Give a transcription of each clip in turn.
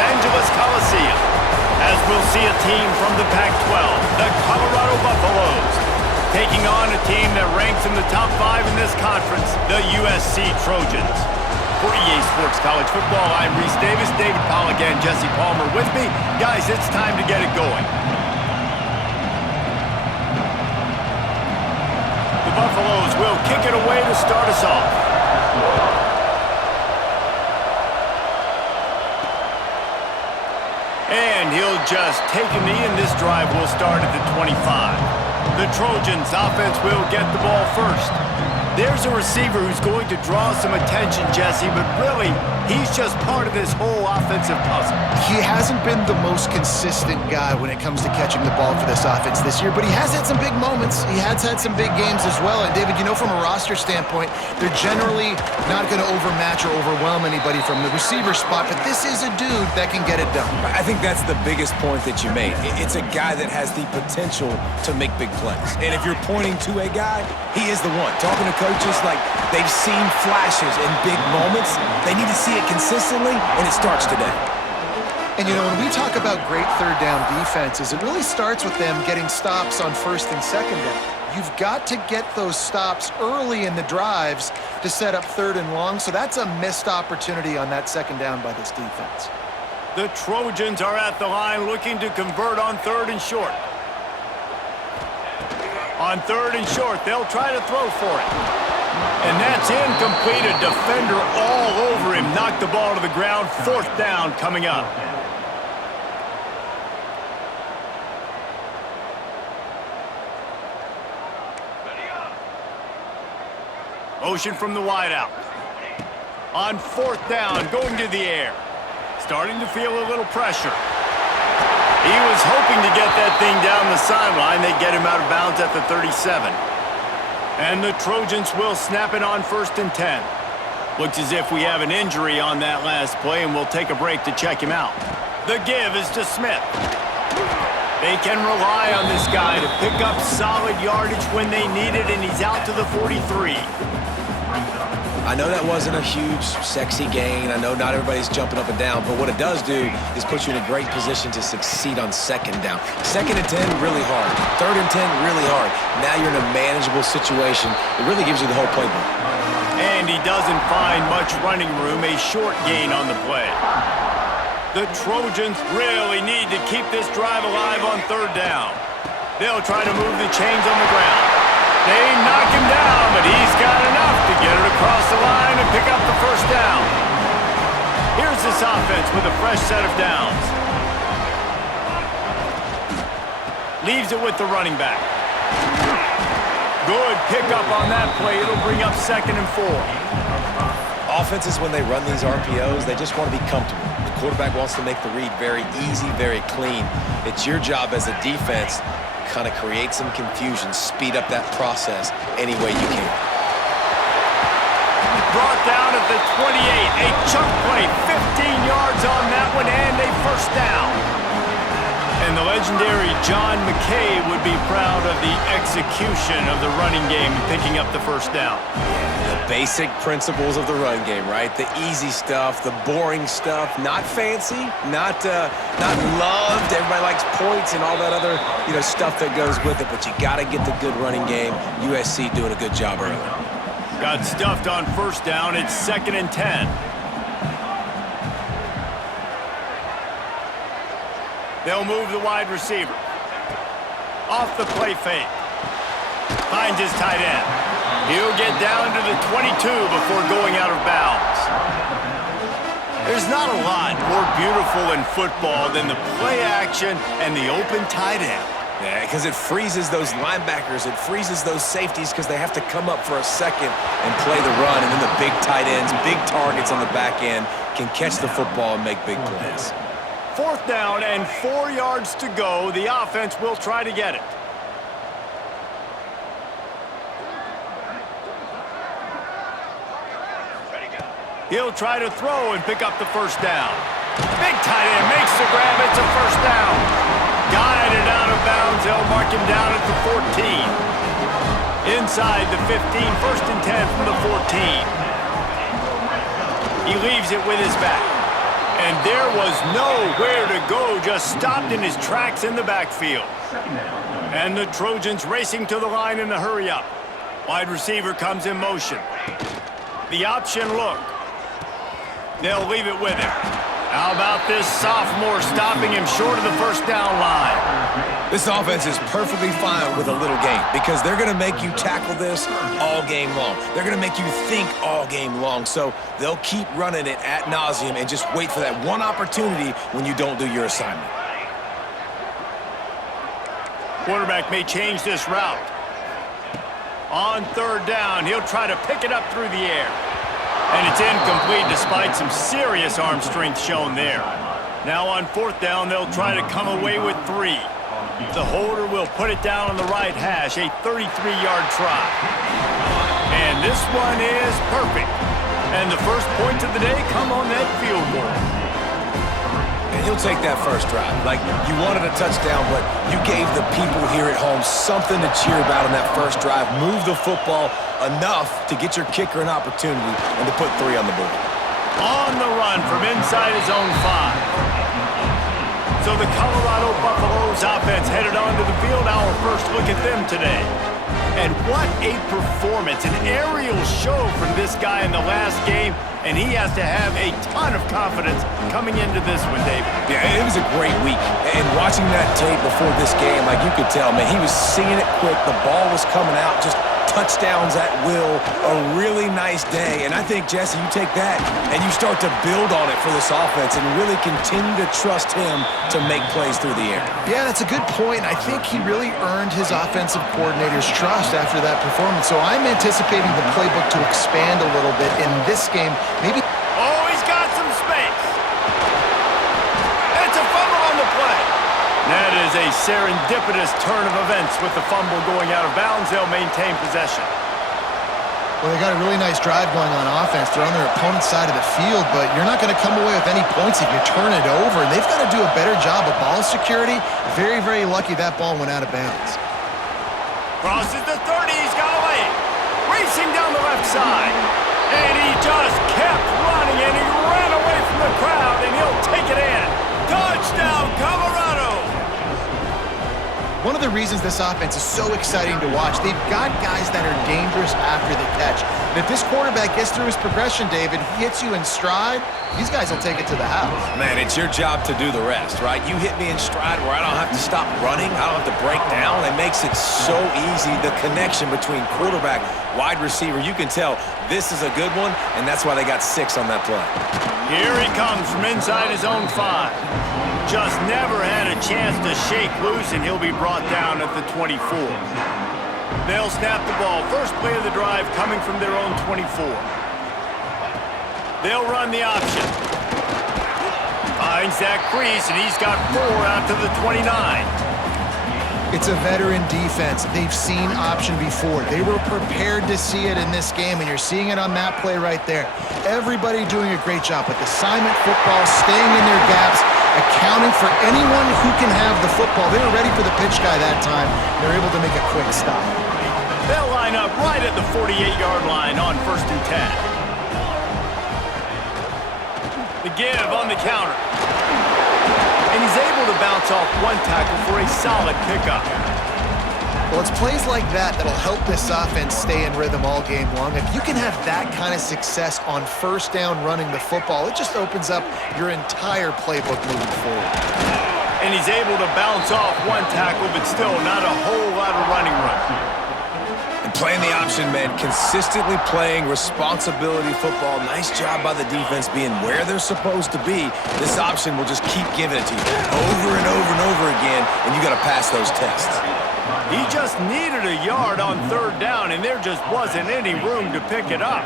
Angeles Coliseum, as we'll see a team from the Pac-12, the Colorado Buffaloes, taking on a team that ranks in the top 5 in this conference, the USC Trojans. For EA Sports College Football, I'm Reese Davis, David Pollack, and Jesse Palmer with me. Guys, it's time to get it going. The Buffaloes will kick it away to start us off. And he'll just take a knee, and this drive will start at the 25. The Trojans offense will get the ball first. There's a receiver who's going to draw some attention, Jesse, but really, he's just part of this whole offensive puzzle. He hasn't been the most consistent guy when it comes to catching the ball for this offense this year, but he has had some big moments. He has had some big games as well. And, David, you know, from a roster standpoint, they're generally not going to overmatch or overwhelm anybody from the receiver spot, but this is a dude that can get it done. I think that's the biggest point that you made. It's a guy that has the potential to make big plays. And if you're pointing to a guy, he is the one. Talking to coaches, like, they've seen flashes in big moments. They need to see it consistently, and it starts today. And, you know, when we talk about great third down defenses, it really starts with them getting stops on first and second down. You've got to get those stops early in the drives to set up third and long, so that's a missed opportunity on that second down by this defense. The Trojans are at the line looking to convert on third and short. On third and short, they'll try to throw for it. And that's incomplete. A defender all over him. Knocked the ball to the ground. Fourth down coming up. Motion from the wideout. On fourth down, going to the air. Starting to feel a little pressure. He was hoping to get that thing down the sideline. They get him out of bounds at the 37. And the Trojans will snap it on first and 10. Looks as if we have an injury on that last play, and we'll take a break to check him out. The give is to Smith. They can rely on this guy to pick up solid yardage when they need it, and he's out to the 43. I know that wasn't a huge, sexy gain. I know not everybody's jumping up and down, but what it does do is put you in a great position to succeed on second down. Second and 10, really hard. Third and 10, really hard. Now you're in a manageable situation. It really gives you the whole playbook. And he doesn't find much running room, a short gain on the play. The Trojans really need to keep this drive alive on third down. They'll try to move the chains on the ground. They knock him down, but he's got enough to get it across the line and pick up the first down. Here's this offense with a fresh set of downs. Leaves it with the running back. Good pickup on that play. It'll bring up second and 4. Offenses, when they run these RPOs, they just want to be comfortable. The quarterback wants to make the read very easy, very clean. It's your job as a defense kind of create some confusion, speed up that process any way you can. Brought down at the 28, a chunk play, 15 yards on that one, and a first down. And the legendary John McKay would be proud of the execution of the running game and picking up the first down. The basic principles of the run game, right? The easy stuff, the boring stuff, not fancy, not loved. Everybody likes points and all that other, stuff that goes with it, but you got to get the good running game. USC doing a good job early. Got stuffed on first down. It's second and 10. They'll move the wide receiver. Off the play fake. Finds his tight end. He'll get down to the 22 before going out of bounds. There's not a lot more beautiful in football than the play action and the open tight end. Yeah, because it freezes those linebackers. It freezes those safeties because they have to come up for a second and play the run. And then the big tight ends, big targets on the back end can catch the football and make big plays. Fourth down and 4 yards to go. The offense will try to get it. He'll try to throw and pick up the first down. Big tight end makes the grab. It's a first down. Guided out of bounds. They'll mark him down at the 14. Inside the 15. First and 10 from the 14. He leaves it with his back. And there was nowhere to go, just stopped in his tracks in the backfield. And the Trojans racing to the line in a hurry-up. Wide receiver comes in motion. The option look. They'll leave it with him. How about this sophomore stopping him short of the first down line? This offense is perfectly fine with a little game because they're going to make you tackle this all game long. They're going to make you think all game long. So they'll keep running it ad nauseum and just wait for that one opportunity when you don't do your assignment. Quarterback may change this route. On third down, he'll try to pick it up through the air. And it's incomplete despite some serious arm strength shown there. Now on fourth down, they'll try to come away with 3. The holder will put it down on the right hash, a 33-yard try. And this one is perfect. And the first points of the day come on that field goal. And he'll take that first drive. Like, you wanted a touchdown, but you gave the people here at home something to cheer about on that first drive. Move the football enough to get your kicker an opportunity and to put 3 on the board. On the run from inside his own 5. So the Colorado Buffaloes offense headed onto the field. Our first look at them today. And what a performance, an aerial show from this guy in the last game, and he has to have a ton of confidence coming into this one, David. Yeah, it was a great week. And watching that tape before this game, like you could tell, man, he was seeing it quick. The ball was coming out, just touchdowns at will, a really nice day. And I think, Jesse, you take that and you start to build on it for this offense and really continue to trust him to make plays through the air. Yeah, that's a good point. I think he really earned his offensive coordinator's trust after that performance. So I'm anticipating the playbook to expand a little bit in this game. Maybe. Oh, he's got some space. It's a fumble on the play. That is a serendipitous turn of events with the fumble going out of bounds. They'll maintain possession. Well, they got a really nice drive going on offense. They're on their opponent's side of the field, but you're not going to come away with any points if you turn it over. And they've got to do a better job of ball security. Very, very lucky that ball went out of bounds. Crosses the 30. He's got a lane. Racing down the left side. And he just kept running, and he ran away from the crowd, and he'll take it in. Touchdown, Colorado! One of the reasons this offense is so exciting to watch, they've got guys that are dangerous after the catch. And if this quarterback gets through his progression, David, he hits you in stride, these guys will take it to the house. Man, it's your job to do the rest, right? You hit me in stride where I don't have to stop running. I don't have to break down. It makes it so easy, the connection between quarterback, wide receiver. You can tell this is a good one, and that's why they got 6 on that play. Here he comes from inside his own 5. Just never had a chance to shake loose, and he'll be brought down at the 24. They'll snap the ball. First play of the drive coming from their own 24. They'll run the option. Finds that crease, and he's got 4 out to the 29. It's a veteran defense. They've seen option before. They were prepared to see it in this game, and you're seeing it on that play right there. Everybody doing a great job with assignment football, staying in their gaps, accounting for anyone who can have the football. They were ready for the pitch guy that time. They're able to make a quick stop. They'll line up right at the 48-yard line on 1st and 10. The give on the counter. And he's able to bounce off one tackle for a solid pickup. Well, it's plays like that that'll help this offense stay in rhythm all game long. If you can have that kind of success on first down running the football, it just opens up your entire playbook moving forward. And he's able to bounce off one tackle, but still not a whole lot of running room. And playing the option, man, consistently playing responsibility football. Nice job by the defense being where they're supposed to be. This option will just keep giving it to you over and over and over again, and you got to pass those tests. He just needed a yard on 3rd down, and there just wasn't any room to pick it up.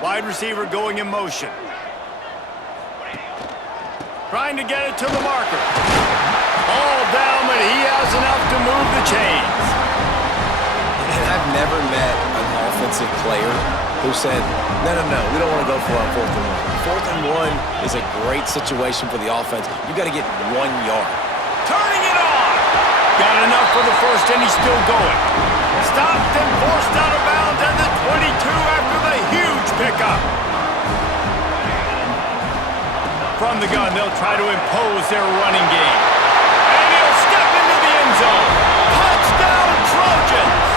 Wide receiver going in motion. Trying to get it to the marker. All down, but he has enough to move the chains. And I've never met an offensive player who said, no, we don't want to go for our 4th and 1. 4th and 1 is a great situation for the offense. You got to get 1 yard. Turning it on. Got enough for the first, and he's still going. Stopped and forced out of bounds at the 22 after the huge pickup. From the gun, they'll try to impose their running game. And he'll step into the end zone. Touchdown, Trojans!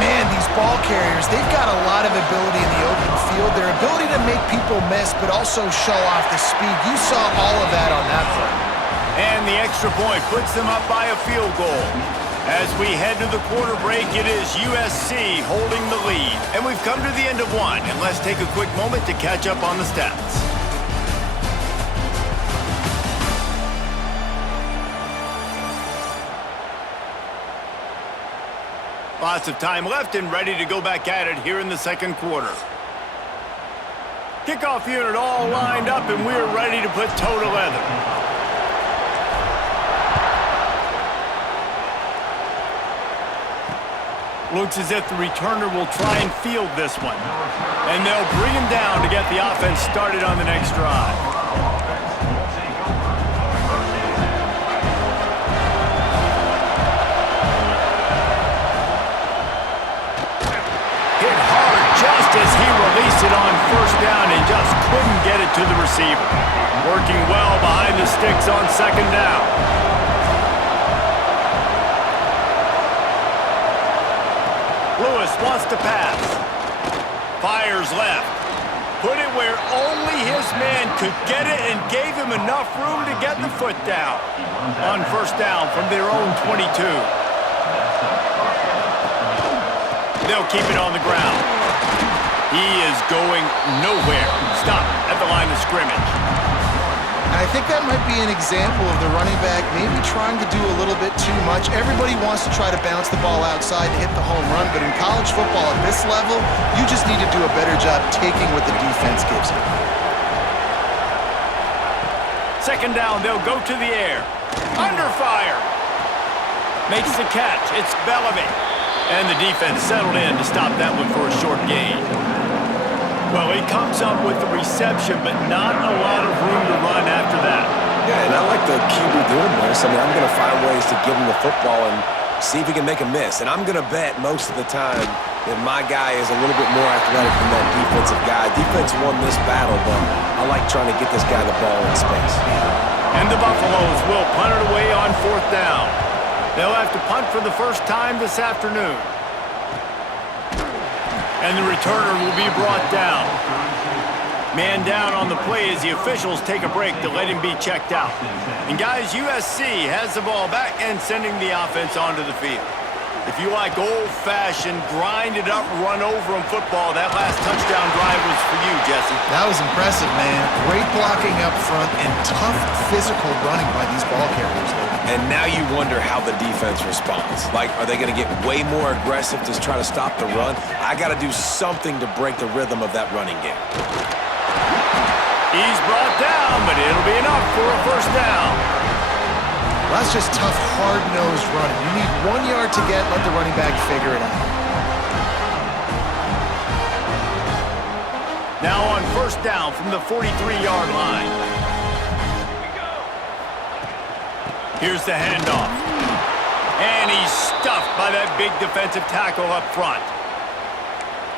Man, these ball carriers, they've got a lot of ability in the open field. Their ability to make people miss, but also show off the speed. You saw all of that on that play. And the extra point puts them up by a field goal. As we head to the quarter break, it is USC holding the lead. And we've come to the end of one, and let's take a quick moment to catch up on the stats. Lots of time left and ready to go back at it here in the second quarter. Kickoff unit all lined up, and we're ready to put toe to leather. Looks as if the returner will try and field this one. And they'll bring him down to get the offense started on the next drive. Hit hard just as he released it on first down and just couldn't get it to the receiver. Working well behind the sticks on second down. Lewis wants to pass. Fires left. Put it where only his man could get it and gave him enough room to get the foot down. On first down from their own 22. They'll keep it on the ground. He is going nowhere. Stop at the line of scrimmage. I think that might be an example of the running back maybe trying to do a little bit too much. Everybody wants to try to bounce the ball outside to hit the home run, but in college football at this level, you just need to do a better job taking what the defense gives you. Second down, they'll go to the air. Under fire. Makes the catch. It's Bellamy. And the defense settled in to stop that one for a short gain. Well, he comes up with the reception, but not a lot of room to run after that. Yeah, and I like the QB doing this. I mean, I'm going to find ways to give him the football and see if he can make a miss. And I'm going to bet most of the time that my guy is a little bit more athletic than that defensive guy. Defense won this battle, but I like trying to get this guy the ball in space. And the Buffaloes will punt it away on fourth down. They'll have to punt for the first time this afternoon. And the returner will be brought down. Man down on the play as the officials take a break to let him be checked out. And guys, USC has the ball back and sending the offense onto the field. If you like old-fashioned, grind-it-up, run-over-'em football, that last touchdown drive was for you, Jesse. That was impressive, man. Great blocking up front and tough physical running by these ball carriers. And now you wonder how the defense responds. Like, are they going to get way more aggressive to try to stop the run? I got to do something to break the rhythm of that running game. He's brought down, but it'll be enough for a first down. Well, that's just tough, hard-nosed running. You need 1 yard to get, let the running back figure it out. Now on first down from the 43-yard line. Here's the handoff. And he's stuffed by that big defensive tackle up front.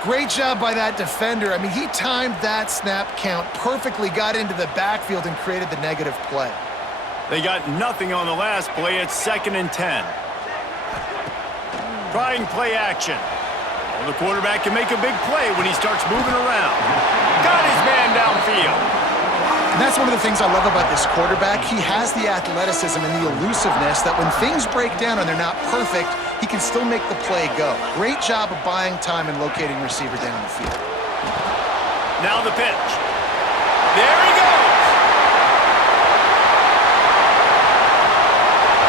Great job by that defender. I mean, he timed that snap count perfectly, got into the backfield and created the negative play. They got nothing on the last play. It's 2nd and 10. Trying play action. Well, the quarterback can make a big play when he starts moving around. Got his man downfield. And that's one of the things I love about this quarterback. He has the athleticism and the elusiveness that when things break down and they're not perfect, he can still make the play go. Great job of buying time and locating receiver down the field. Now the pitch. There he goes.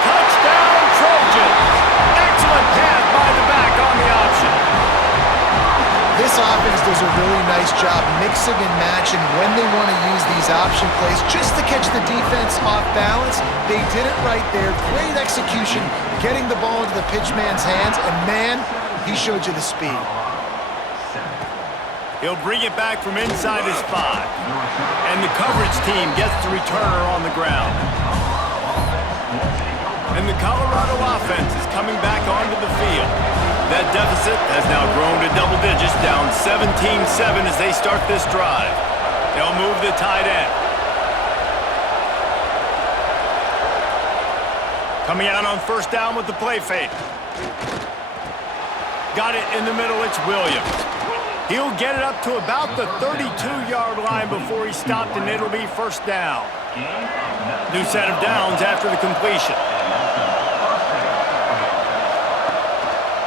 Touchdown, Trojans. Excellent pass by the back on the option. This offense does a really nice job mixing and matching when they want to use these option plays just to catch the defense off balance. They did it right there. Great execution, getting the ball into the pitchman's hands, and man, he showed you the speed. He'll bring it back from inside his 5. And the coverage team gets the returner on the ground. And the Colorado offense is coming back onto the field. That deficit has now grown to double digits, down 17-7 as they start this drive. They'll move the tight end. Coming out on first down with the play fake. Got it in the middle, it's Williams. He'll get it up to about the 32-yard line before he's stopped, and it'll be first down. New set of downs after the completion.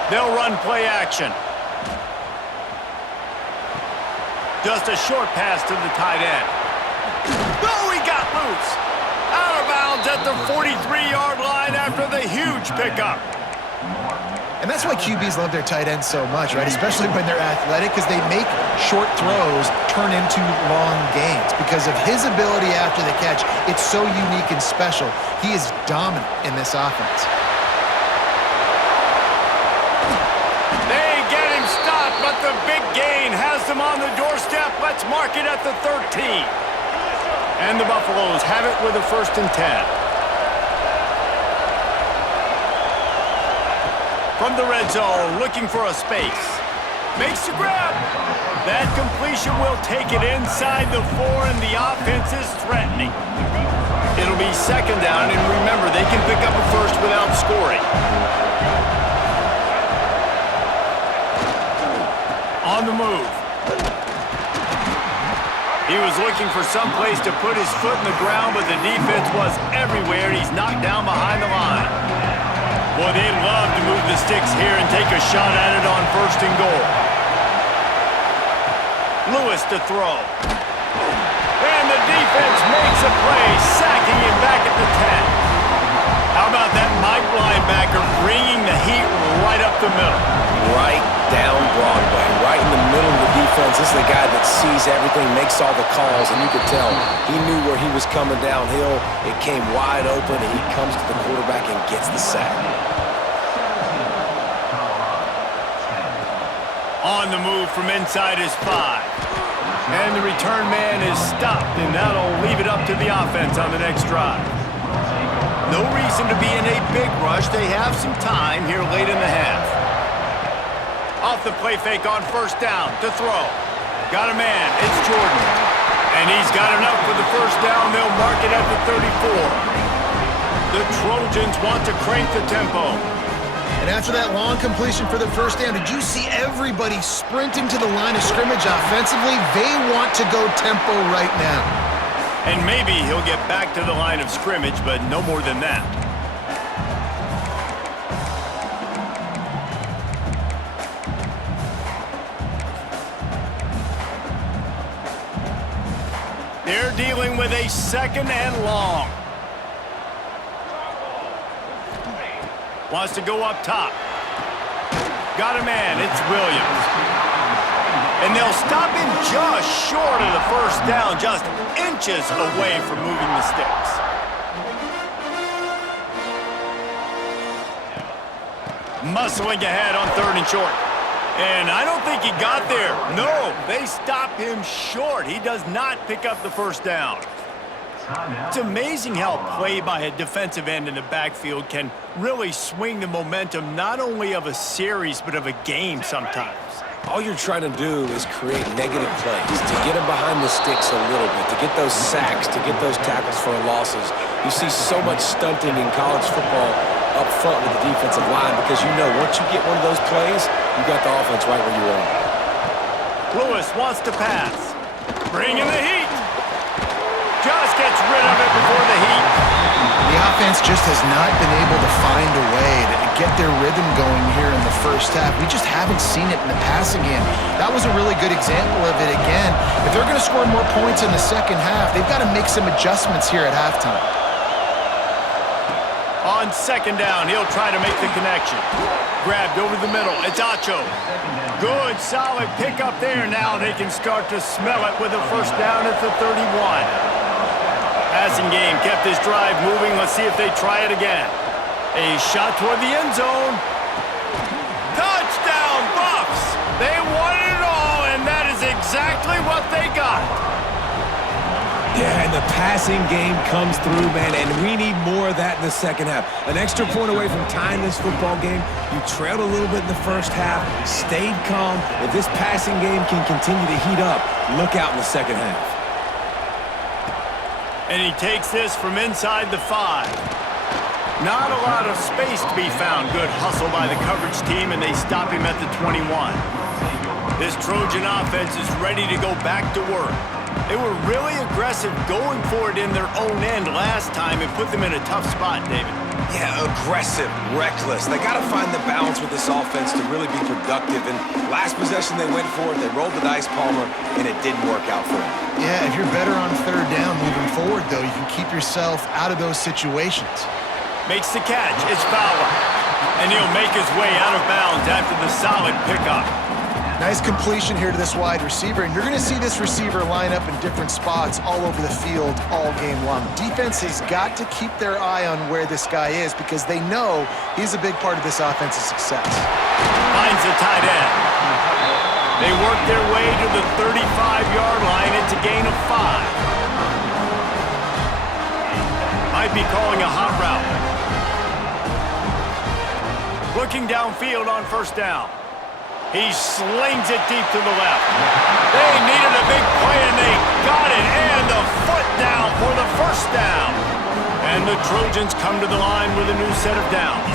They'll run play action. Just a short pass to the tight end. Oh, he got loose. Out of bounds at the 43-yard line after the huge pickup. And that's why QBs love their tight ends so much, right? Especially when they're athletic, because they make short throws turn into long gains. Because of his ability after the catch, it's so unique and special. He is dominant in this offense. They get him stopped, but the big gain has them on the doorstep. Let's mark it at the 13. And the Buffaloes have it with a 1st and 10. From the red zone, looking for a space. Makes the grab. That completion will take it inside the 4, and the offense is threatening. It'll be 2nd down, and remember, they can pick up a first without scoring. On the move. He was looking for some place to put his foot in the ground, but the defense was everywhere, and he's knocked down behind the line. Boy, they'd love to move the sticks here and take a shot at it on 1st and goal. Lewis to throw. And the defense makes a play, sacking him back at the 10. How about that Mike linebacker bringing the heat right up the middle? Right down Broadway, right in the middle of the defense. This is the guy that sees everything, makes all the calls, and you could tell he knew where he was coming downhill. It came wide open, and he comes to the quarterback and gets the sack. On the move from inside his 5. And the return man is stopped, and that'll leave it up to the offense on the next drive. No reason to be in a big rush. They have some time here late in the half. Off the play fake on 1st down to throw. Got a man. It's Jordan. And he's got enough for the 1st down. They'll mark it at the 34. The Trojans want to crank the tempo. And after that long completion for the 1st down, did you see everybody sprinting to the line of scrimmage offensively? They want to go tempo right now. And maybe he'll get back to the line of scrimmage, but no more than that. They're dealing with a 2nd and long. Wants to go up top. Got a man. It's Williams. And they'll stop him just short of the 1st down, just inches away from moving the sticks. Muscling ahead on 3rd and short. And I don't think he got there. No, they stop him short. He does not pick up the 1st down. It's amazing how play by a defensive end in the backfield can really swing the momentum not only of a series but of a game sometimes. All you're trying to do is create negative plays, to get them behind the sticks a little bit, to get those sacks, to get those tackles for losses. You see so much stunting in college football up front with the defensive line because you know once you get one of those plays, you got the offense right where you want. Lewis wants to pass. Bringing the heat. Just gets rid of it before the heat. The offense just has not been able to find a way to get their rhythm going here in the 1st half. We just haven't seen it in the passing game. That was a really good example of it again. If they're going to score more points in the 2nd half, they've got to make some adjustments here at halftime. On 2nd down, he'll try to make the connection. Grabbed over the middle. It's Acho. Good, solid pickup there. Now they can start to smell it with a 1st down at the 31. Passing game kept this drive moving. Let's see if they try it again. A shot toward the end zone. Touchdown, Buffs! They wanted it all, and that is exactly what they got. Yeah, and the passing game comes through, man, and we need more of that in the second half. An extra point away from tying this football game. You trailed a little bit in the first half, stayed calm. If this passing game can continue to heat up, look out in the second half. And he takes this from inside the 5. Not a lot of space to be found. Good hustle by the coverage team, and they stop him at the 21. This Trojan offense is ready to go back to work. They were really aggressive going for it in their own end last time and put them in a tough spot, David. Yeah, aggressive, reckless. They got to find the balance with this offense to really be productive. And last possession they went for it, they rolled the dice, Palmer, and it didn't work out for them. Yeah, if you're better on third down moving forward, though, you can keep yourself out of those situations. Makes the catch. It's Fowler. And he'll make his way out of bounds after the solid pickup. Nice completion here to this wide receiver, and you're going to see this receiver line up in different spots all over the field all game long. Defense has got to keep their eye on where this guy is because they know he's a big part of this offensive success. Finds the tight end. They work their way to the 35-yard line. It's a gain of 5. Might be calling a hot route. Looking downfield on first down. He slings it deep to the left. They needed a big play, and they got it. And the foot down for the first down. And the Trojans come to the line with a new set of downs.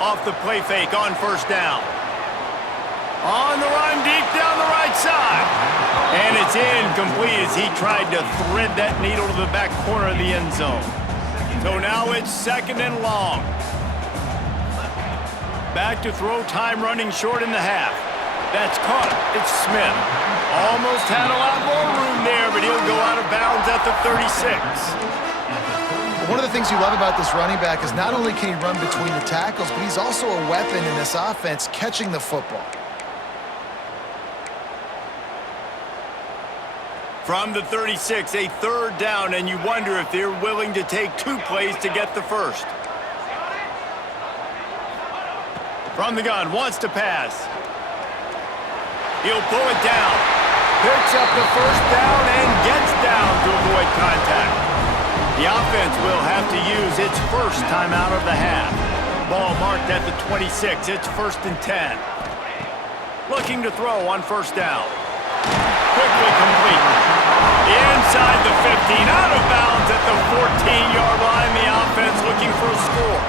Off the play fake on first down. On the run deep down the right side. And it's incomplete as he tried to thread that needle to the back corner of the end zone. So now it's second and long. Back to throw, time running short in the half. That's caught. It's Smith. Almost had a lot more room there, but he'll go out of bounds at the 36. One of the things you love about this running back is not only can he run between the tackles, but he's also a weapon in this offense catching the football. From the 36, a third down, and you wonder if they're willing to take 2 plays to get the first. From the gun, wants to pass. He'll pull it down. Picks up the first down and gets down to avoid contact. The offense will have to use its first timeout of the half. Ball marked at the 26. It's 1st and 10. Looking to throw on first down. Quickly complete. Inside the 15. Out of bounds at the 14-yard line. The offense looking for a score.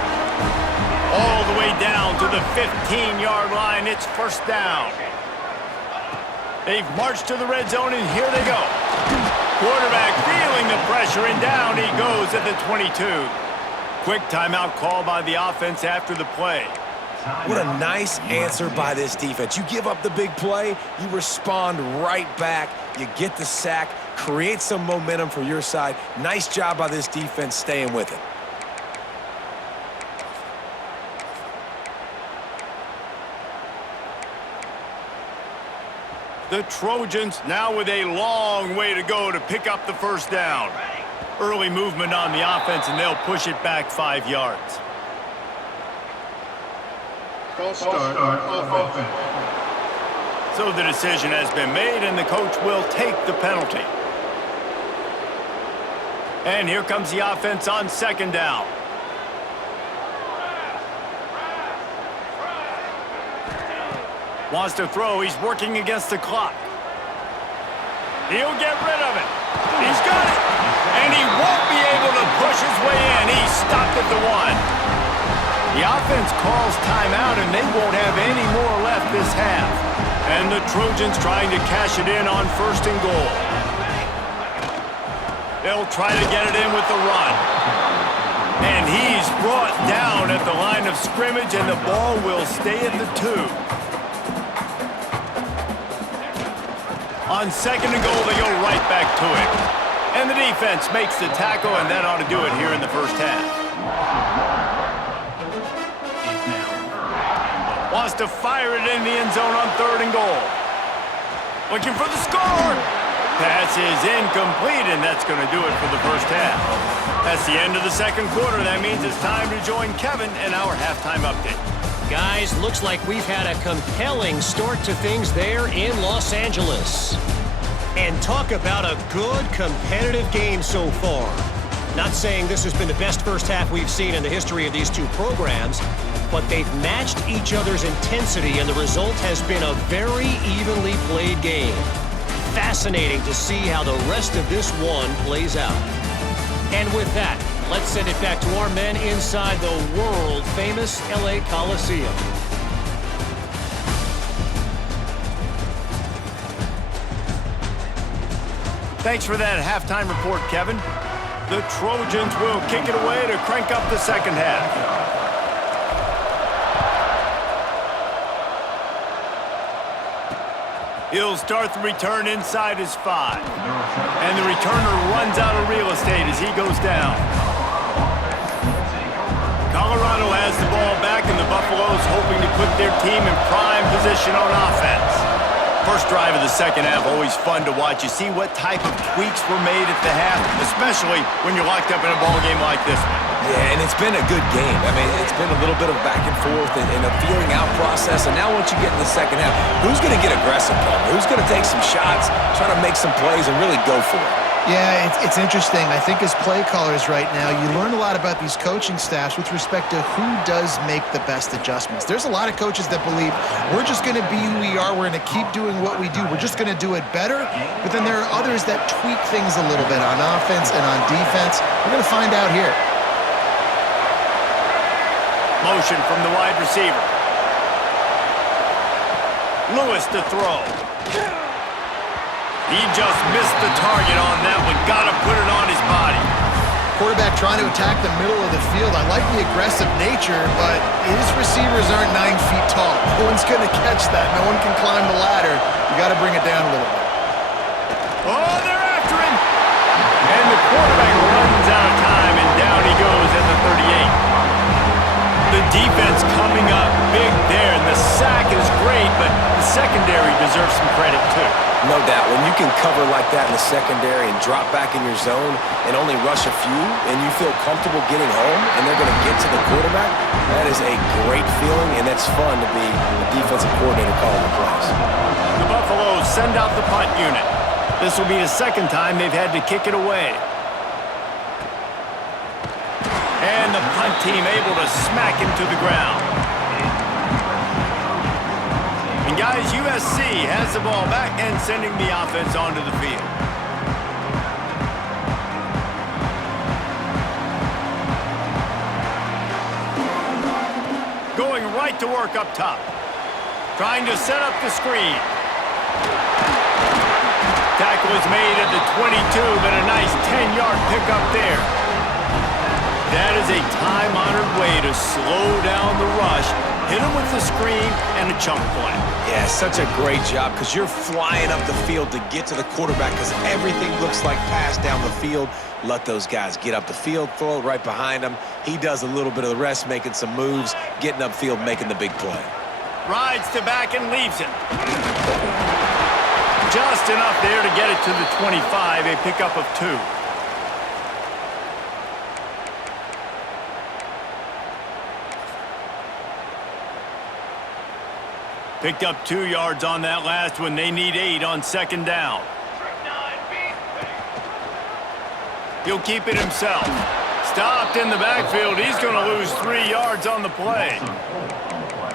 All the way down to the 15-yard line. It's first down. They've marched to the red zone, and here they go. Quarterback feeling the pressure, and down he goes at the 22. Quick timeout call by the offense after the play. What a nice answer by this defense. You give up the big play, you respond right back, you get the sack, create some momentum for your side. Nice job by this defense staying with it. The Trojans now with a long way to go to pick up the first down. Early movement on the offense, and they'll push it back 5 yards. False start offense. So the decision has been made, and the coach will take the penalty. And here comes the offense on second down. Wants to throw. He's working against the clock. He'll get rid of it. He's got it. And he won't be able to push his way in. He's stopped at the 1. The offense calls timeout, and they won't have any more left this half. And the Trojans trying to cash it in on 1st and goal. They'll try to get it in with the run. And he's brought down at the line of scrimmage, and the ball will stay at the 2. On 2nd and goal, they go right back to it. And the defense makes the tackle, and that ought to do it here in the first half. Wants to fire it in the end zone on 3rd and goal. Looking for the score. Pass is incomplete, and that's going to do it for the first half. That's the end of the second quarter. That means it's time to join Kevin in our halftime update. Guys, looks like we've had a compelling start to things there in Los Angeles. And talk about a good competitive game so far. Not saying this has been the best first half we've seen in the history of these two programs, but they've matched each other's intensity, and the result has been a very evenly played game. Fascinating to see how the rest of this one plays out. And with that, let's send it back to our men inside the world-famous LA Coliseum. Thanks for that halftime report, Kevin. The Trojans will kick it away to crank up the second half. He'll start the return inside his 5. And the returner runs out of real estate as he goes down. Colorado has the ball back, and the Buffaloes hoping to put their team in prime position on offense. First drive of the second half, always fun to watch. You see what type of tweaks were made at the half, especially when you're locked up in a ball game like this one. Yeah, and it's been a good game. I mean, it's been a little bit of back and forth and a feeling out process. And now once you get in the second half, who's going to get aggressive, Palmer? Who's going to take some shots, try to make some plays, and really go for it? Yeah, it's interesting. I think as play callers right now, you learn a lot about these coaching staffs with respect to who does make the best adjustments. There's a lot of coaches that believe we're just going to be who we are. We're going to keep doing what we do. We're just going to do it better. But then there are others that tweak things a little bit on offense and on defense. We're going to find out here. Motion from the wide receiver. Lewis to throw. He just missed the target on that one. Got to put it on his body. Quarterback trying to attack the middle of the field. I like the aggressive nature, but his receivers aren't 9 feet tall. No one's going to catch that. No one can climb the ladder. You got to bring it down a little bit. Oh, they're after him. And the quarterback runs out of time, and down he goes at the 38. The defense coming up big there, and the sack is great, but the secondary deserves some credit too. No doubt. When you can cover like that in the secondary and drop back in your zone and only rush a few, and you feel comfortable getting home, and they're going to get to the quarterback, that is a great feeling, and it's fun to be a defensive coordinator calling the plays. The Buffaloes send out the punt unit. This will be the second time they've had to kick it away. And the punt team able to smack him to the ground. And guys, USC has the ball back and sending the offense onto the field. Going right to work up top. Trying to set up the screen. Tackle is made at the 22, but a nice 10-yard pickup there. That is a time-honored way to slow down the rush, hit him with the screen, and a chunk play. Yeah, such a great job because you're flying up the field to get to the quarterback because everything looks like pass down the field. Let those guys get up the field, throw it right behind him. He does a little bit of the rest, making some moves, getting upfield, making the big play. Rides to back and leaves him. Just enough there to get it to the 25, a pickup of 2. Picked up 2 yards on that last one. They need 8 on second down. He'll keep it himself. Stopped in the backfield. He's going to lose 3 yards on the play.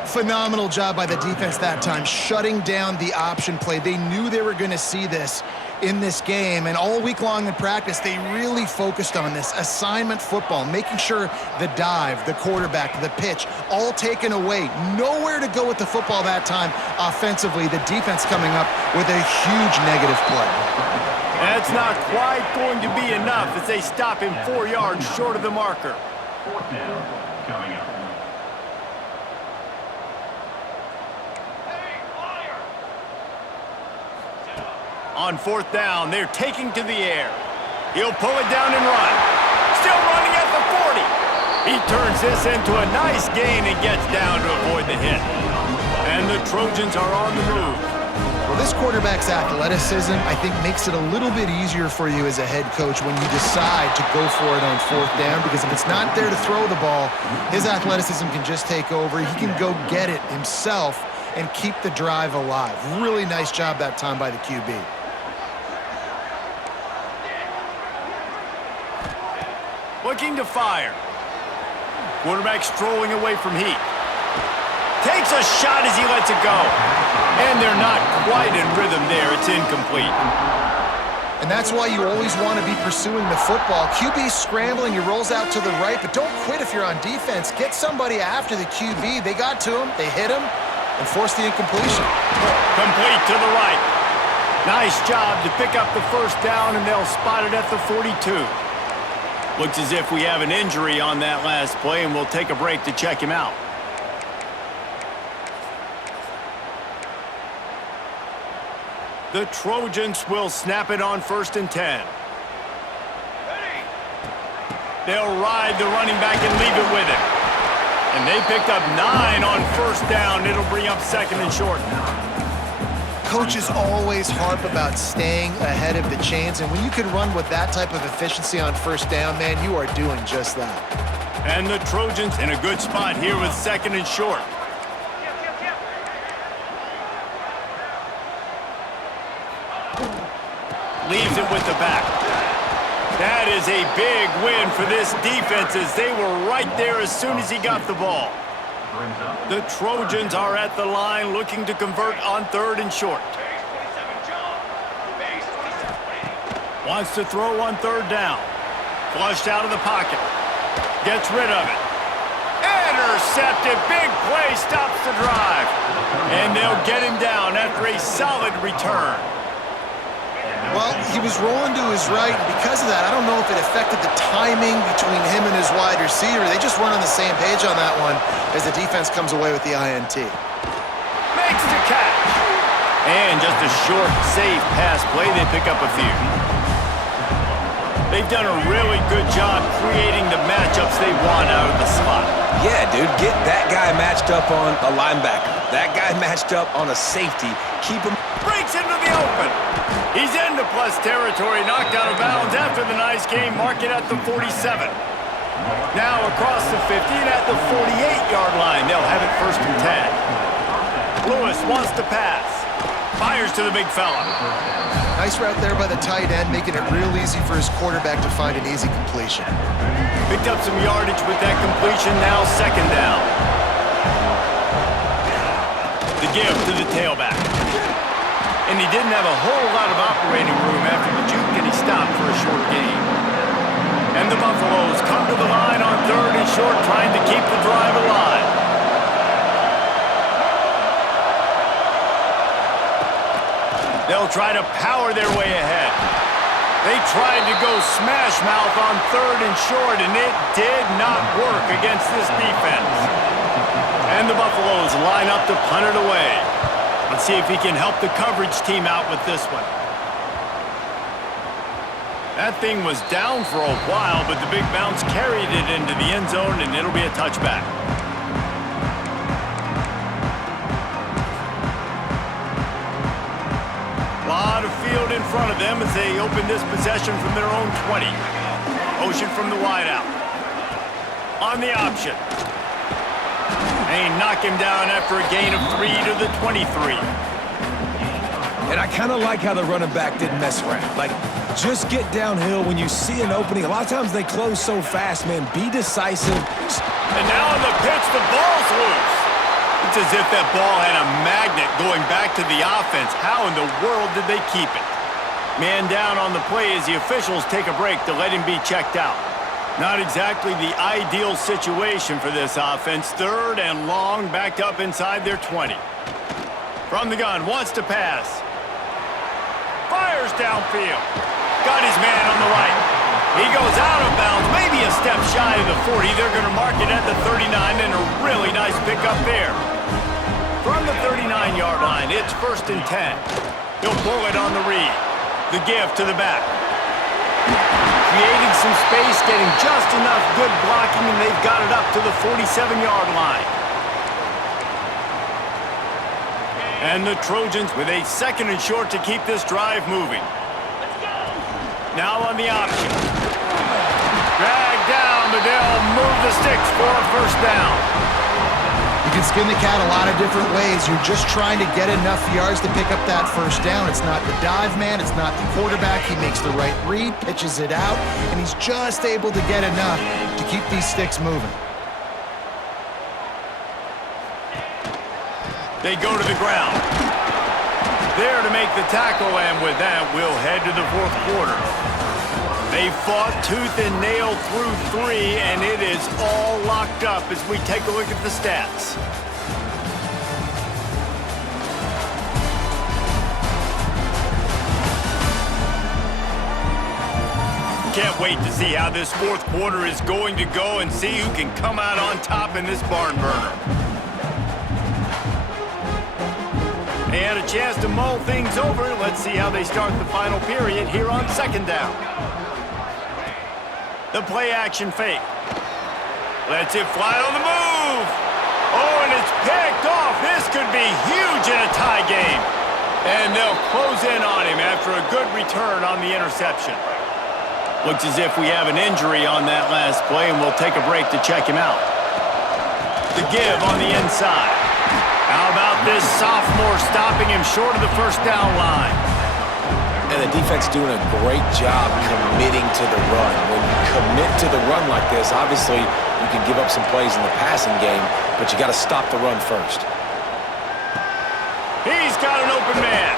Phenomenal job by the defense that time, shutting down the option play. They knew they were going to see this in this game, and all week long in practice, they really focused on this assignment football, making sure the dive, the quarterback, the pitch, all taken away. Nowhere to go with the football that time offensively. The defense coming up with a huge negative play. That's not quite going to be enough as they stop him 4 yards short of the marker. 4th down coming up. On 4th down, they're taking to the air. He'll pull it down and run. Still running at the 40. He turns this into a nice gain and gets down to avoid the hit. And the Trojans are on the move. Well, this quarterback's athleticism, I think, makes it a little bit easier for you as a head coach when you decide to go for it on 4th down, because if it's not there to throw the ball, his athleticism can just take over. He can go get it himself and keep the drive alive. Really nice job that time by the QB. Looking to fire. Quarterback strolling away from heat. Takes a shot as he lets it go. And they're not quite in rhythm there. It's incomplete. And that's why you always want to be pursuing the football. QB scrambling, he rolls out to the right, but don't quit if you're on defense. Get somebody after the QB. They got to him, they hit him, and forced the incompletion. Complete to the right. Nice job to pick up the first down, and they'll spot it at the 42. Looks as if we have an injury on that last play, and we'll take a break to check him out. The Trojans will snap it on 1st and 10. They'll ride the running back and leave it with him. And they picked up 9 on 1st down. It'll bring up 2nd and short. Coaches always harp about staying ahead of the chains, and when you can run with that type of efficiency on 1st down, man, you are doing just that. And the Trojans in a good spot here with 2nd and short. Leaves it with the back. That is a big win for this defense as they were right there as soon as he got the ball. The Trojans are at the line looking to convert on 3rd and short. Wants to throw on 3rd down. Flushed out of the pocket. Gets rid of it. Intercepted. Big play stops the drive. And they'll get him down after a solid return. Well, he was rolling to his right, and because of that, I don't know if it affected the timing between him and his wide receiver. They just weren't on the same page on that one as the defense comes away with the INT. Makes the catch. And just a short, safe pass play. They pick up a few. They've done a really good job creating the matchups they want out of the slot. Yeah, dude, get that guy matched up on a linebacker. That guy matched up on a safety. Keep him. Breaks into the open. He's into plus territory, knocked out of bounds after the nice game. Mark it at the 47. Now across the 50 and at the 48-yard line. They'll have it 1st and 10. Lewis wants to pass. Fires to the big fella. Nice route there by the tight end, making it real easy for his quarterback to find an easy completion. Picked up some yardage with that completion, now 2nd down. The give to the tailback. And he didn't have a whole lot of operating room after the juke, and he stopped for a short gain. And the Buffaloes come to the line on 3rd and short, trying to keep the drive alive. They'll try to power their way ahead. They tried to go smash mouth on 3rd and short, and it did not work against this defense. And the Buffaloes line up to punt it away. Let's see if he can help the coverage team out with this one. That thing was down for a while, but the big bounce carried it into the end zone, and it'll be a touchback. A lot of field in front of them as they open this possession from their own 20. Motion from the wideout. On the option. They knock him down after a gain of 3 to the 23. And I kind of like how the running back didn't mess around. Like, just get downhill when you see an opening. A lot of times they close so fast, man. Be decisive. And now on the pitch, the ball's loose. It's as if that ball had a magnet going back to the offense. How in the world did they keep it? Man down on the play as the officials take a break to let him be checked out. Not exactly the ideal situation for this offense. 3rd and long, backed up inside their 20. From the gun, wants to pass. Fires downfield. Got his man on the right. He goes out of bounds, maybe a step shy of the 40. They're going to mark it at the 39, and a really nice pickup there. From the 39-yard line, it's 1st and 10. He'll pull it on the read. The give to the back. Creating some space, getting just enough good blocking, and they've got it up to the 47-yard line. And the Trojans with a 2nd and short to keep this drive moving. Now on the option. Dragged down, but they'll move the sticks for a 1st down. You can skin the cat a lot of different ways. You're just trying to get enough yards to pick up that first down. It's not the dive man. It's not the quarterback. He makes the right read, pitches it out, and he's just able to get enough to keep these sticks moving. They go to the ground. There to make the tackle, and with that, we'll head to the fourth quarter. They fought tooth and nail through 3, and it is all locked up as we take a look at the stats. Can't wait to see how this fourth quarter is going to go and see who can come out on top in this barn burner. They had a chance to mull things over. Let's see how they start the final period here on second down. The play action fake. Lets it fly on the move. Oh, and it's picked off. This could be huge in a tie game. And they'll close in on him after a good return on the interception. Looks as if we have an injury on that last play, and we'll take a break to check him out. The give on the inside. How about this sophomore stopping him short of the first down line? And the defense doing a great job committing to the run. When you commit to the run like this, obviously you can give up some plays in the passing game, but you got to stop the run first. He's got an open man.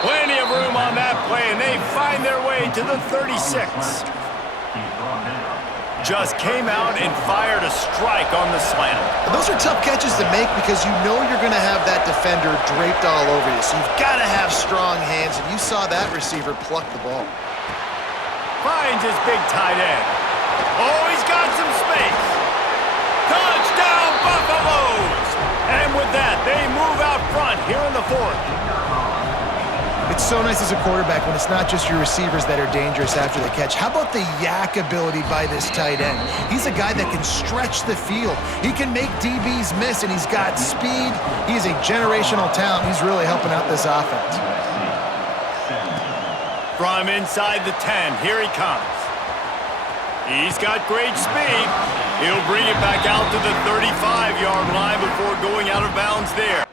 Plenty of room on that play, and they find their way to the 36. Just came out and fired a strike on the slant. Those are tough catches to make because you know you're going to have that defender draped all over you. So you've got to have strong hands, and you saw that receiver pluck the ball. Finds his big tight end. Oh, he's got some space. Touchdown, Buffaloes! And with that, they move out front here in the fourth. It's so nice as a quarterback when it's not just your receivers that are dangerous after the catch. How about the yak ability by this tight end? He's a guy that can stretch the field. He can make DBs miss, and he's got speed. He's a generational talent. He's really helping out this offense. From inside the 10, here he comes. He's got great speed. He'll bring it back out to the 35-yard line before going out of bounds there.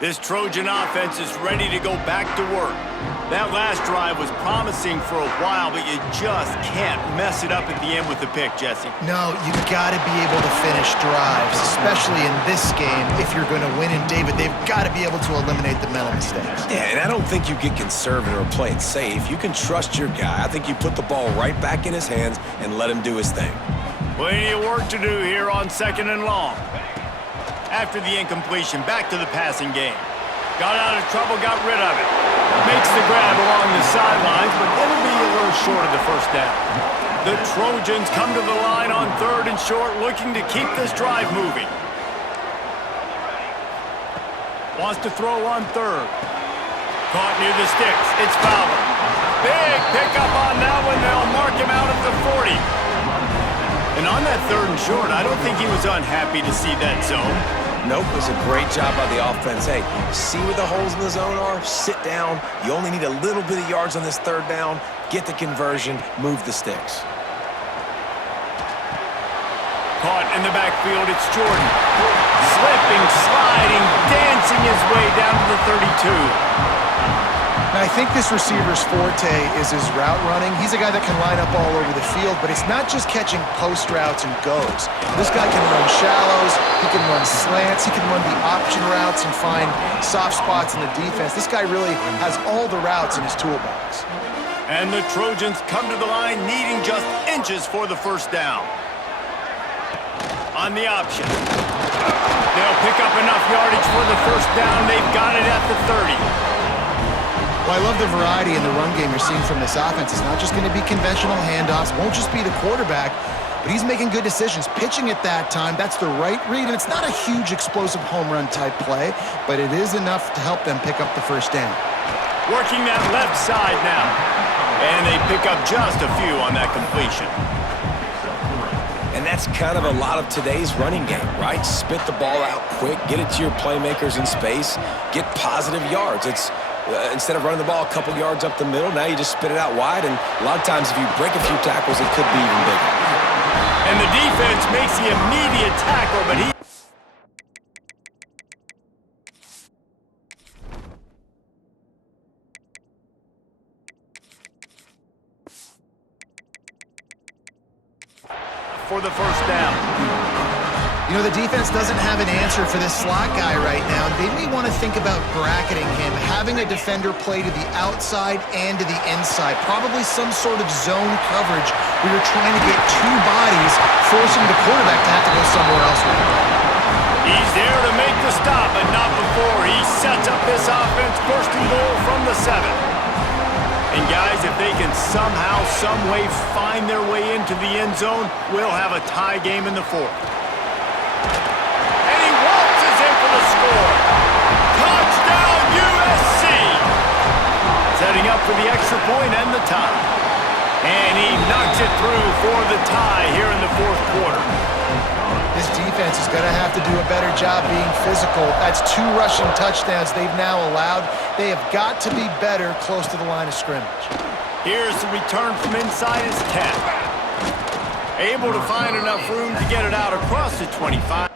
This Trojan offense is ready to go back to work. That last drive was promising for a while, but you just can't mess it up at the end with the pick, Jesse. No, you've got to be able to finish drives, especially in this game. If you're going to win, and David, they've got to be able to eliminate the mental mistakes. Yeah, and I don't think you get conservative or play it safe. You can trust your guy. I think you put the ball right back in his hands and let him do his thing. Plenty of work to do here on second and long. After the incompletion, back to the passing game. Got out of trouble, got rid of it. Makes the grab along the sidelines, but it'll be a little short of the first down. The Trojans come to the line on third and short, looking to keep this drive moving. Wants to throw on third. Caught near the sticks. It's Fowler. Big pickup on that one. They'll mark him out at the 40. And on that third and short, I don't think he was unhappy to see that zone. Nope, it was a great job by the offense. Hey, see where the holes in the zone are? Sit down. You only need a little bit of yards on this third down. Get the conversion. Move the sticks. Caught in the backfield, it's Jordan. Slipping, sliding, dancing his way down to the 32. And I think this receiver's forte is his route running. He's a guy that can line up all over the field, but it's not just catching post routes and goes. This guy can run shallows, he can run slants, he can run the option routes and find soft spots in the defense. This guy really has all the routes in his toolbox. And the Trojans come to the line needing just inches for the first down. On the option. They'll pick up enough yardage for the first down. They've got it at the 30. Well, I love the variety in the run game you're seeing from this offense. It's not just going to be conventional handoffs, won't just be the quarterback, but he's making good decisions. Pitching at that time, that's the right read, and it's not a huge explosive home run type play, but it is enough to help them pick up the first down. Working that left side now. And they pick up just a few on that completion. And that's kind of a lot of today's running game, right? Spit the ball out quick, get it to your playmakers in space, get positive yards. It's instead of running the ball a couple yards up the middle, now you just spit it out wide, and a lot of times if you break a few tackles, it could be even bigger. And the defense makes the immediate tackle, but he... for the first down. You know, the defense doesn't have an answer for this slot guy right now. They may want to think about bracketing him, having a defender play to the outside and to the inside. Probably some sort of zone coverage where you're trying to get two bodies, forcing the quarterback to have to go somewhere else with the ball. He's there to make the stop, but not before. He sets up this offense, first and goal from the 7. And guys, if they can somehow, some way find their way into the end zone, we'll have a tie game in the 4th. And he waltzes in for the score. Touchdown, USC! Setting up for the extra point and the tie. And he knocks it through for the tie here in the 4th quarter. This defense is going to have to do a better job being physical. That's 2 rushing touchdowns they've now allowed. They have got to be better close to the line of scrimmage. Here's the return from inside his 10. Able to find enough room to get it out across the 25.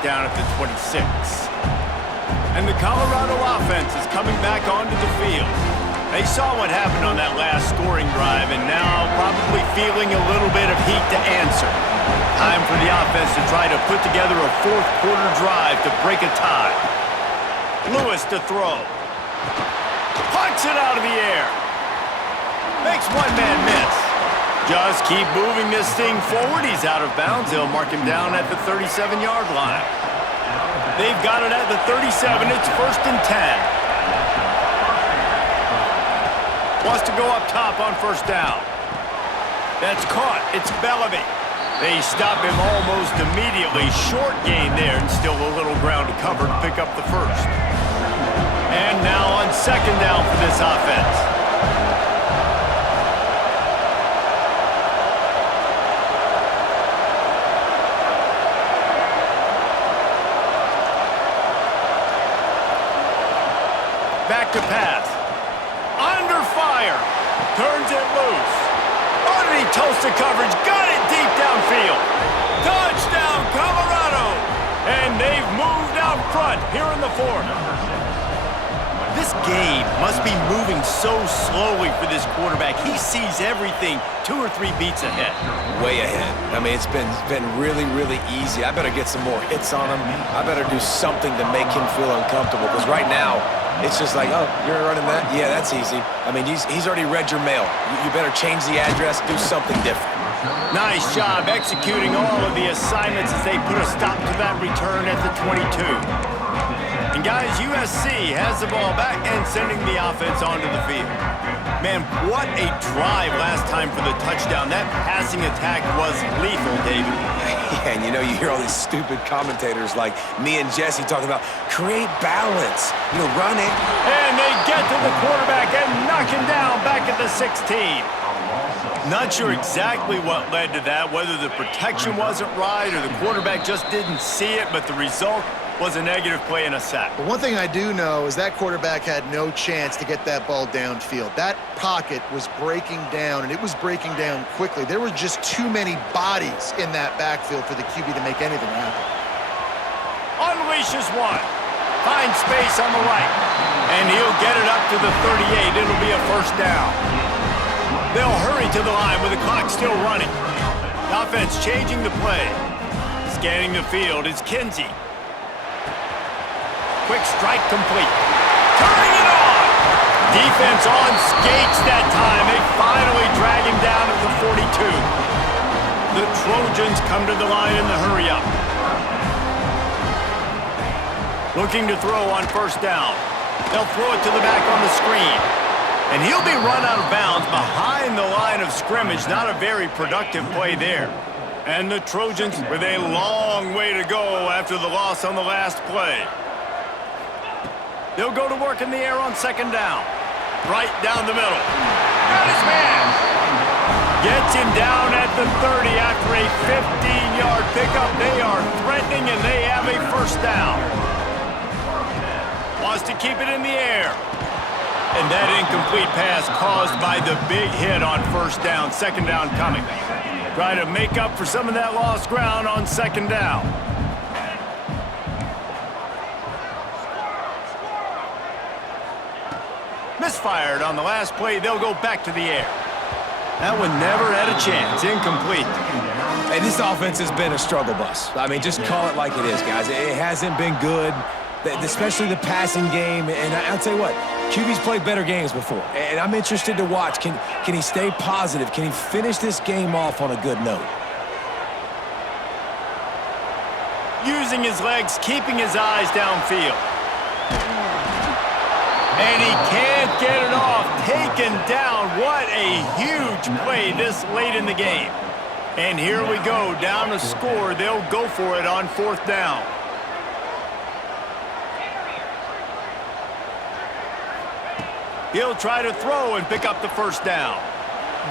Down at the 26. And the Colorado offense is coming back onto the field. They saw what happened on that last scoring drive and now probably feeling a little bit of heat to answer. Time for the offense to try to put together a 4th quarter drive to break a tie. Lewis to throw. Punts it out of the air. Makes one man miss. Just keep moving this thing forward. He's out of bounds. They'll mark him down at the 37-yard line. They've got it at the 37. It's 1st and 10. Wants to go up top on first down. That's caught. It's Bellamy. They stop him almost immediately. Short gain there and still a little ground to cover to pick up the first. And now on 2nd down for this offense. Back to pass. Under fire. Turns it loose. Underneath toasted coverage. Got it deep downfield. Touchdown, Colorado. And they've moved out front here in the 4th. This game must be moving so slowly for this quarterback. He sees everything 2 or 3 beats ahead. Way ahead. I mean, it's been really, really easy. I better get some more hits on him. I better do something to make him feel uncomfortable, because right now, it's just like, oh, you're running that? Yeah, that's easy. I mean, he's already read your mail. You better change the address, do something different. Nice job executing all of the assignments as they put a stop to that return at the 22. And guys, USC has the ball back and sending the offense onto the field. Man, what a drive last time for the touchdown. That passing attack was lethal, David. Yeah, and you know, you hear all these stupid commentators like me and Jesse talking about create balance, run it. And they get to the quarterback and knock him down back at the 16. Not sure exactly what led to that, whether the protection wasn't right or the quarterback just didn't see it, but the result, was a negative play and a sack. But one thing I do know is that quarterback had no chance to get that ball downfield. That pocket was breaking down, and it was breaking down quickly. There were just too many bodies in that backfield for the QB to make anything happen. Unleashes one. Finds space on the right. And he'll get it up to the 38. It'll be a first down. They'll hurry to the line with the clock still running. The offense changing the play. Scanning the field is Kinsey. Quick strike complete. Turning it on! Defense on skates that time. They finally drag him down at the 42. The Trojans come to the line in the hurry-up. Looking to throw on first down. They'll throw it to the back on the screen. And he'll be run out of bounds behind the line of scrimmage. Not a very productive play there. And the Trojans with a long way to go after the loss on the last play. They'll go to work in the air on second down. Right down the middle. Got his man. Gets him down at the 30 after a 15-yard pickup. They are threatening, and they have a first down. Wants to keep it in the air. And that incomplete pass caused by the big hit on first down. Second down coming. Try to make up for some of that lost ground on second down. Misfired on the last play. They'll go back to the air. That one never had a chance. Incomplete. Hey, this offense has been a struggle bus. I mean, just call it like it is, guys. It hasn't been good, especially the passing game. And I'll tell you what, QB's played better games before. And I'm interested to watch. Can he stay positive? Can he finish this game off on a good note? Using his legs, keeping his eyes downfield. And he can't get it off. Taken down. What a huge play this late in the game. And here we go. Down a score. They'll go for it on fourth down. He'll try to throw and pick up the first down.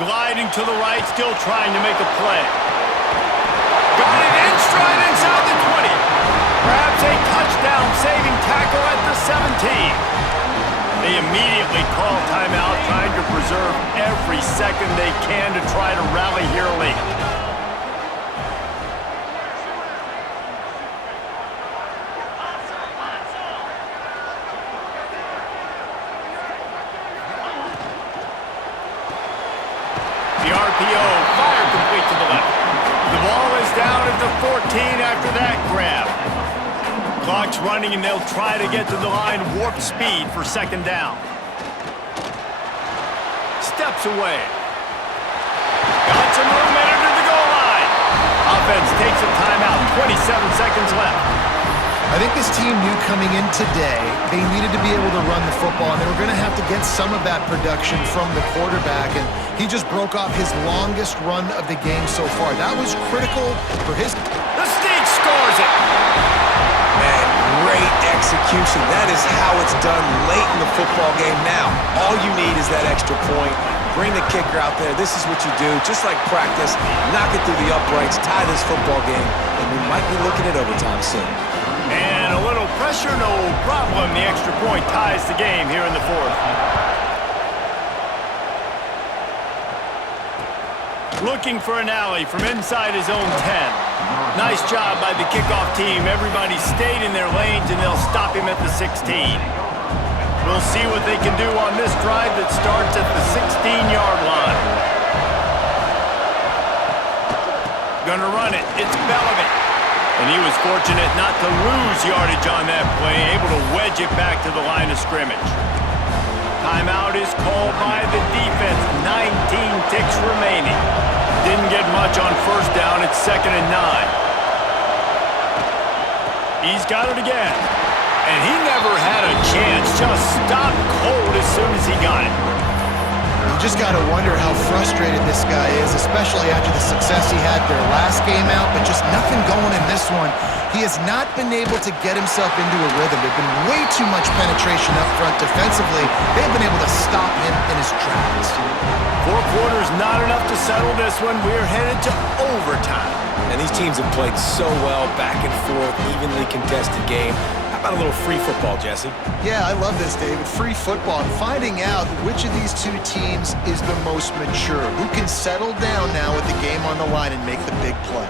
Gliding to the right, still trying to make a play. Got it in stride inside the 20. Perhaps a touchdown-saving tackle at the 17. They immediately call timeout, trying to preserve every second they can to try to rally here late. The RPO, fire complete to the left. The ball is down at the 14 after that grab. Clock's running, and they'll try to get to the line warp speed for second down. Steps away. Got some room in under the goal line. Offense takes a timeout. 27 seconds left. I think this team knew coming in today they needed to be able to run the football, and they were going to have to get some of that production from the quarterback, and he just broke off his longest run of the game so far. That was critical for his... The Sneak scores it. Man, great execution. That is how it's done late in the football game now. All you need is that extra point. Bring the kicker out there. This is what you do. Just like practice, knock it through the uprights, tie this football game, and we might be looking at overtime soon. And a little pressure, no problem. The extra point ties the game here in the fourth. Looking for an alley from inside his own 10. Nice job by the kickoff team. Everybody stayed in their lanes, and they'll stop him at the 16. We'll see what they can do on this drive that starts at the 16-yard line. Gonna run it. It's Bellamy. And he was fortunate not to lose yardage on that play, able to wedge it back to the line of scrimmage. Timeout is called by the defense. 19 ticks remaining. Didn't get much on first down. It's 2nd and 9. He's got it again. And he never had a chance. Just stopped cold as soon as he got it. You just got to wonder how frustrated this guy is, especially after the success he had their last game out, but just nothing going in this this one. He has not been able to get himself into a rhythm. There's been way too much penetration up front defensively. They've been able to stop him in his tracks. 4 quarters not enough to settle this one. We're headed to overtime. And these teams have played so well, back and forth, evenly contested game. How about a little free football, Jesse? Yeah, I love this, David. Free football. And finding out which of these two teams is the most mature. Who can settle down now with the game on the line and make the big play.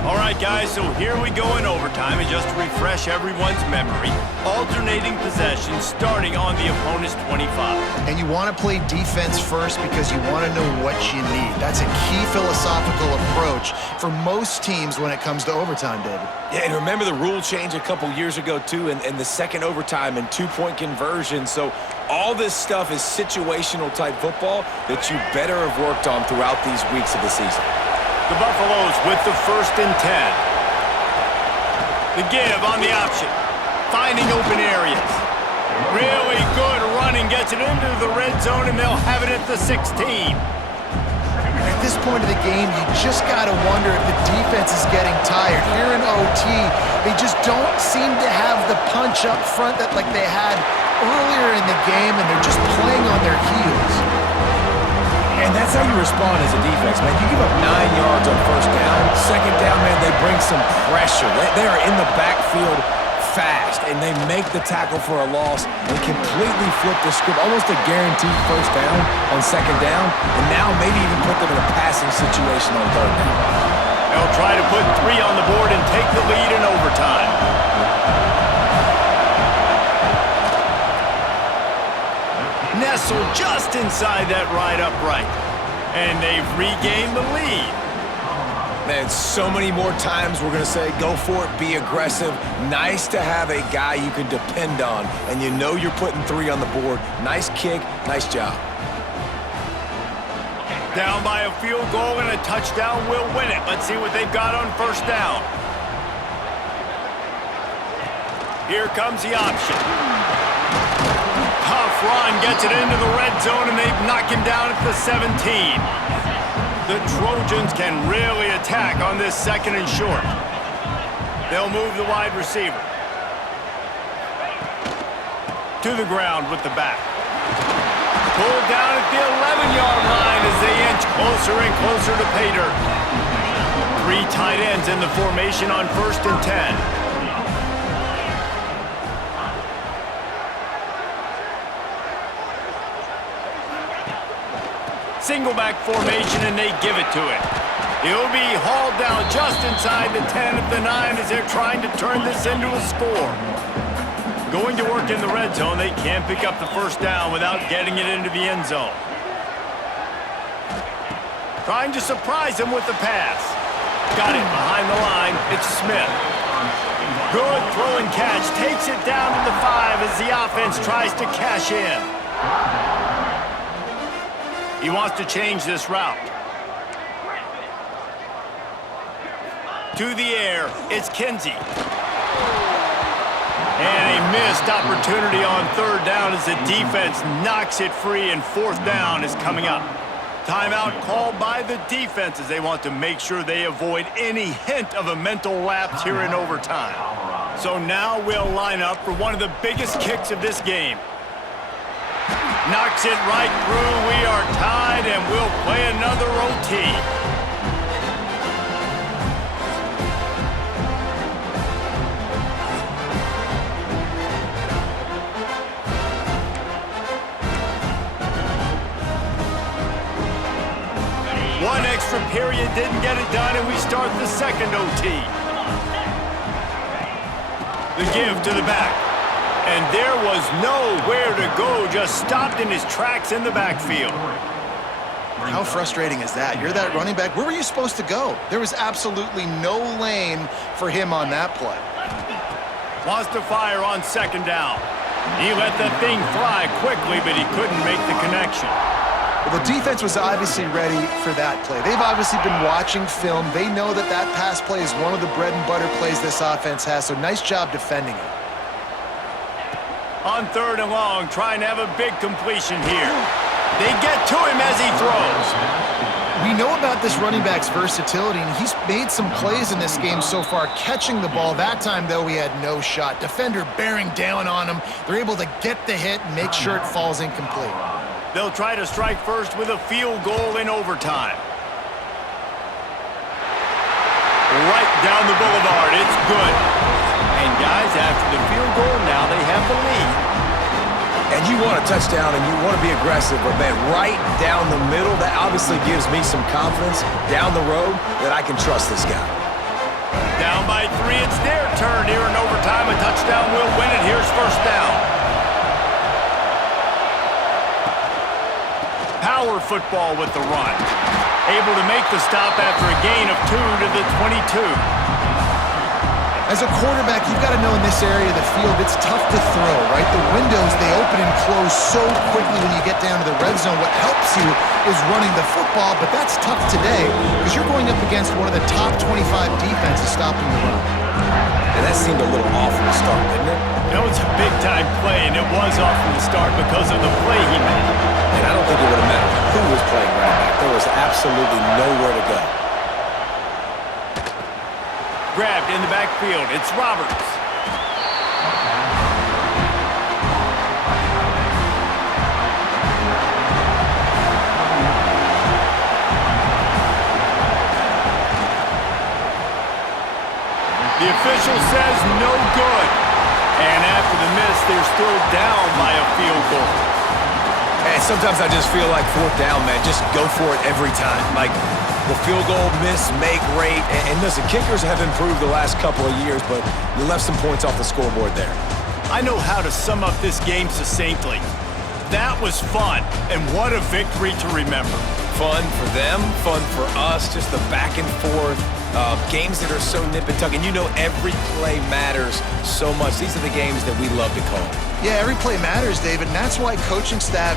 All right, guys, so here we go in overtime. And just to refresh everyone's memory, alternating possessions starting on the opponent's 25. And you want to play defense first because you want to know what you need. That's a key philosophical approach for most teams when it comes to overtime, David. Yeah, and remember the rule change a couple years ago, too, and the second overtime and 2-point conversion. So all this stuff is situational-type football that you better have worked on throughout these weeks of the season. The Buffaloes with the 1st and 10. The give on the option. Finding open areas. Really good running. Gets it into the red zone, and they'll have it at the 16. At this point of the game, you just got to wonder if the defense is getting tired. Here in OT, they just don't seem to have the punch up front that like they had earlier in the game, and they're just playing on their heels. And that's how you respond as a defense, man. You give up 9 yards on 1st down. 2nd down, man, they bring some pressure. They are in the backfield fast, and they make the tackle for a loss and completely flip the script, almost a guaranteed 1st down on 2nd down, and now maybe even put them in a passing situation on 3rd down. They'll try to put 3 on the board and take the lead in overtime. Nestled just inside that right upright. And they've regained the lead. Man, so many more times we're going to say, go for it, be aggressive. Nice to have a guy you can depend on, and you know you're putting 3 on the board. Nice kick, nice job. Down by a field goal and a touchdown will win it. Let's see what they've got on 1st down. Here comes the option. Tough run, gets it into the red zone, and they've knocked him down at the 17. The Trojans can really attack on this 2nd and short. They'll move the wide receiver to the ground with the back. Pulled down at the 11-yard line as they inch closer and closer to pay dirt. 3 tight ends in the formation on 1st and 10. Single back formation, and they give it to him. He'll be hauled down just inside the 10 at the 9 as they're trying to turn this into a score. Going to work in the red zone, they can't pick up the 1st down without getting it into the end zone. Trying to surprise him with the pass. Got it behind the line. It's Smith. Good throw and catch. Takes it down to the 5 as the offense tries to cash in. He wants to change this route. To the air, it's Kinsey. And a missed opportunity on 3rd down as the defense knocks it free, and 4th down is coming up. Timeout called by the defense as they want to make sure they avoid any hint of a mental lapse here in overtime. So now we'll line up for one of the biggest kicks of this game. Knocks it right through. We are tied, and we'll play another OT. One extra period didn't get it done, and we start the 2nd OT. The give to the back. And there was nowhere to go, just stopped in his tracks in the backfield. How frustrating is that? You're that running back. Where were you supposed to go? There was absolutely no lane for him on that play. Wants to fire on 2nd down. He let the thing fly quickly, but he couldn't make the connection. Well, the defense was obviously ready for that play. They've obviously been watching film. They know that that pass play is one of the bread and butter plays this offense has, so nice job defending it. On 3rd and long, trying to have a big completion here. They get to him as he throws. We know about this running back's versatility, and he's made some plays in this game so far, catching the ball. That time, though, he had no shot. Defender bearing down on him. They're able to get the hit and make sure it falls incomplete. They'll try to strike first with a field goal in overtime. Right down the boulevard. It's good. And, guys, after the field goal, now they have the lead. And you want a touchdown and you want to be aggressive, but man, right down the middle, that obviously gives me some confidence down the road that I can trust this guy. Down by 3, it's their turn here in overtime. A touchdown will win it. Here's first down. Power football with the run. Able to make the stop after a gain of 2 to the 22. As a quarterback, you've got to know in this area of the field, it's tough to throw, right? The windows, they open and close so quickly when you get down to the red zone. What helps you is running the football, but that's tough today because you're going up against one of the top 25 defenses stopping the run. And that seemed a little off from the start, didn't it? No, it's a big-time play, and it was off from the start because of the play he made. And I don't think it would have mattered who was playing running back. There was absolutely nowhere to go. Grabbed in the backfield. It's Roberts. The official says no good. And after the miss, they're still down by a field goal. And sometimes I just feel like fourth down, man. Just go for it every time. Like, the field goal, miss, make, rate. And listen, kickers have improved the last couple of years, but you left some points off the scoreboard there. I know how to sum up this game succinctly. That was fun, and what a victory to remember. Fun for them, fun for us, just the back and forth. Games that are so nip and tuck, and you know every play matters so much. These are the games that we love to call. Yeah, every play matters, David, and that's why coaching staff